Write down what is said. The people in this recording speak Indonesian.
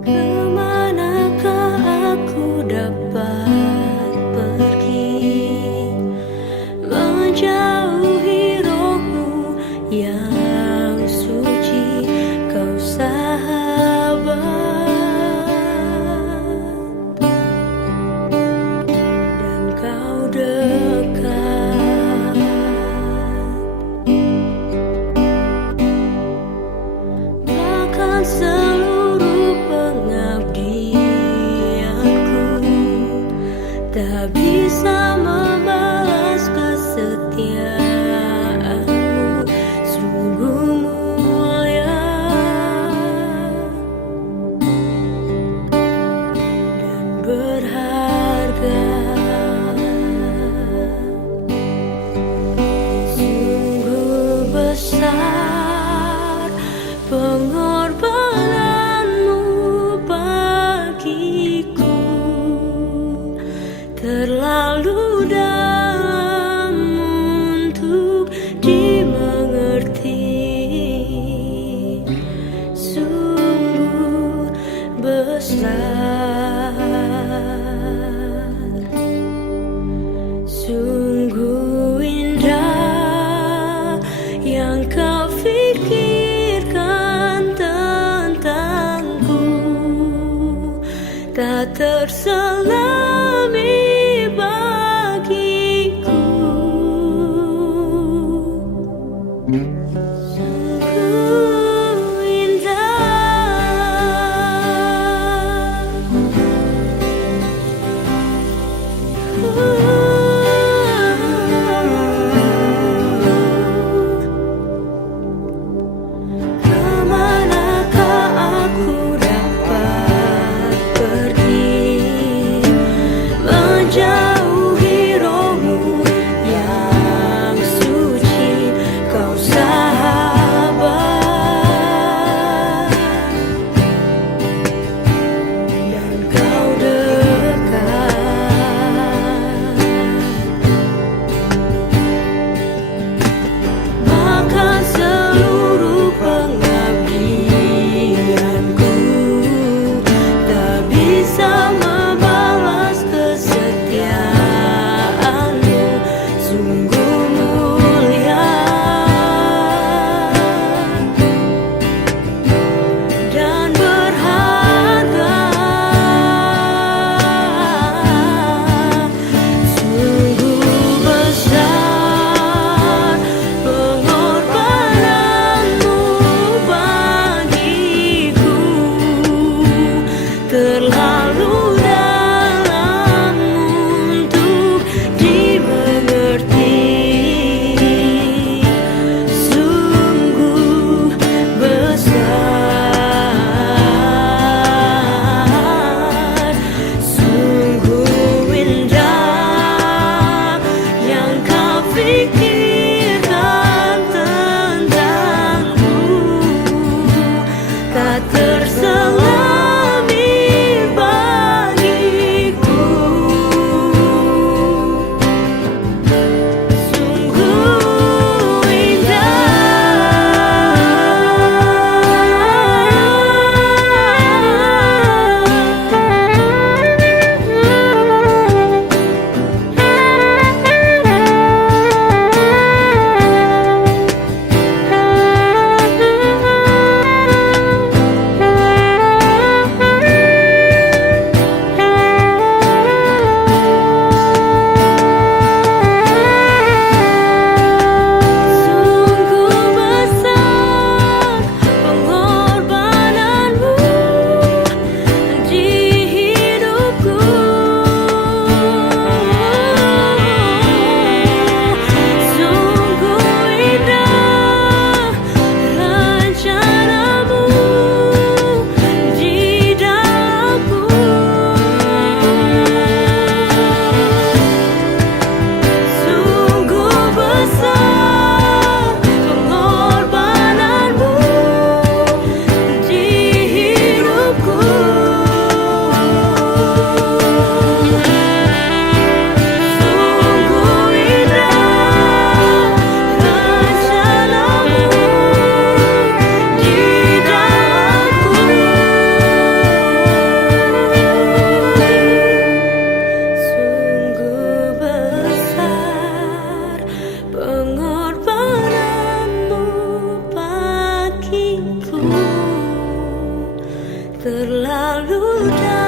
Kemanakah aku dapat pergi, menjauhi rohmu yang suci, kau sahabat, dan kau dekat. Bahkan seluruh pengabdianku tak bisa membalas kesetiaanmu, sungguh mulia dan berharga. Sungguh besar pengorbananmu bagiku, terlalu dalam untuk dimengerti. Sungguh besar, sungguh indah yang kau pikirkan tentangku, tak terselami bagiku. Sungguh kemanakah aku dapat pergi, menjauhi rohmu yang suci, kau sahabat, dan kau dekat. Bahkan seluruh pengabdianku tak bisa membalas kesetiaanmu, sungguh mulia dan berharga. Sungguh besar pengorbananmu bagiku, terlalu dalam untuk dimengerti. Sungguh besar, sungguh indah yang kau pikirkan tentangku, tak terselami bagiku. Sungguh indah. terlalu dalam.